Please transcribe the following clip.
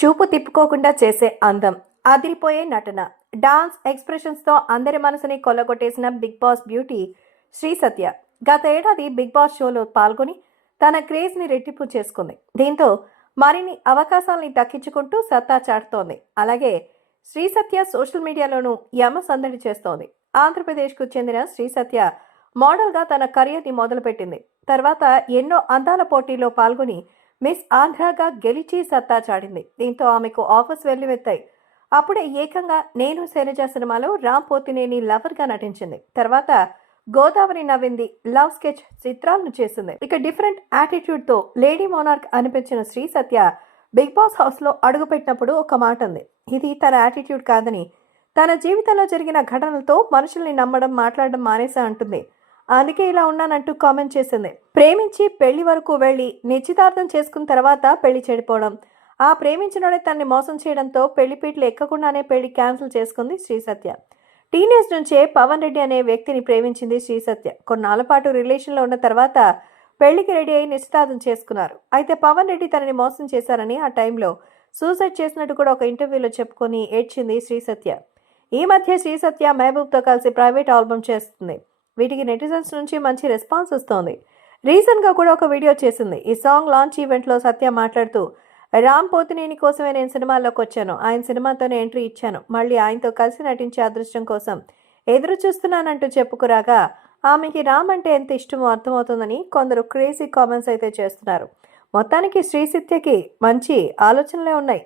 చూపు తిప్పుకోకుండా చేసే అందం, అదిరిపోయే నటన, డాన్స్ ఎక్స్ప్రెషన్స్తో అందరి మనసుని కొల్లగొట్టేసిన బిగ్ బాస్ బ్యూటీ శ్రీ సత్య గత ఏడాది బిగ్ బాస్ షోలో పాల్గొని తన క్రేజ్ని రెట్టింపు చేసుకుంది. దీంతో మరిన్ని అవకాశాలని దక్కించుకుంటూ సత్తా చాటుతోంది. అలాగే శ్రీ సత్య సోషల్ మీడియాలోనూ యమ సందడి చేస్తోంది. ఆంధ్రప్రదేశ్కు చెందిన శ్రీ సత్య మోడల్గా తన కెరియర్ని మొదలుపెట్టింది. తర్వాత ఎన్నో అందాల పోటీల్లో పాల్గొని మిస్ ఆంధ్రాగా గెలిచి సత్తా చాటింది. దీంతో ఆమెకు ఆఫర్స్ వెల్లువెత్తాయి. అప్పుడే ఏకంగా నేను శైలజ సినిమాలో రామ్ పోతినేని లవర్గా నటించింది. తర్వాత గోదావరి నవ్వింది, లవ్ స్కెచ్ చిత్రాలను చేసింది. ఇక డిఫరెంట్ యాటిట్యూడ్తో లేడీ మోనార్క్ అనిపించిన శ్రీ సత్య బిగ్ బాస్ హౌస్లో అడుగుపెట్టినప్పుడు ఒక మాట ఉంది. ఇది తన యాటిట్యూడ్ కాదని, తన జీవితంలో జరిగిన ఘటనలతో మనుషుల్ని నమ్మడం, మాట్లాడడం మానేసా అంటుంది. అందుకే ఇలా ఉన్నానంటూ కామెంట్ చేసింది. ప్రేమించి పెళ్లి వరకు వెళ్లి నిశ్చితార్థం చేసుకున్న తర్వాత పెళ్లి చెడిపోవడం, ఆ ప్రేమించినోడే తనని మోసం చేయడంతో పెళ్లిపీటలు ఎక్కకుండానే పెళ్లి క్యాన్సిల్ చేసుకుంది శ్రీ సత్య. టీనేజ్ నుంచే పవన్ రెడ్డి అనే వ్యక్తిని ప్రేమించింది శ్రీ సత్య. కొన్నాళ్ల పాటు రిలేషన్లో ఉన్న తర్వాత పెళ్లికి రెడీ అయి నిశ్చితార్థం చేసుకున్నారు. అయితే పవన్ రెడ్డి తనని మోసం చేశారని, ఆ టైంలో సూసైడ్ చేసినట్టు కూడా ఒక ఇంటర్వ్యూలో చెప్పుకొని ఏడ్చింది శ్రీ సత్య. ఈ మధ్య శ్రీ సత్య మహబూబ్తో కలిసి ప్రైవేట్ ఆల్బమ్ చేస్తుంది. వీటికి నెటిజన్స్ నుంచి మంచి రెస్పాన్స్ వస్తోంది. రీసెంట్గా కూడా ఒక వీడియో చేసింది. ఈ సాంగ్ లాంచ్ ఈవెంట్లో సత్య మాట్లాడుతూ, రామ్ పోతినేని కోసమే నేను సినిమాల్లోకి వచ్చాను. ఆయన సినిమాతోనే ఎంట్రీ ఇచ్చాను. మళ్ళీ ఆయనతో కలిసి నటించే అదృష్టం కోసం ఎదురు చూస్తున్నానంటూ చెప్పుకురాగా ఆమెకి రామ్ అంటే ఎంత ఇష్టమో అర్థమవుతుందని కొందరు క్రేజీ కామెంట్స్ అయితే చేస్తున్నారు. మొత్తానికి శ్రీ సత్యకి మంచి ఆలోచనలే ఉన్నాయి.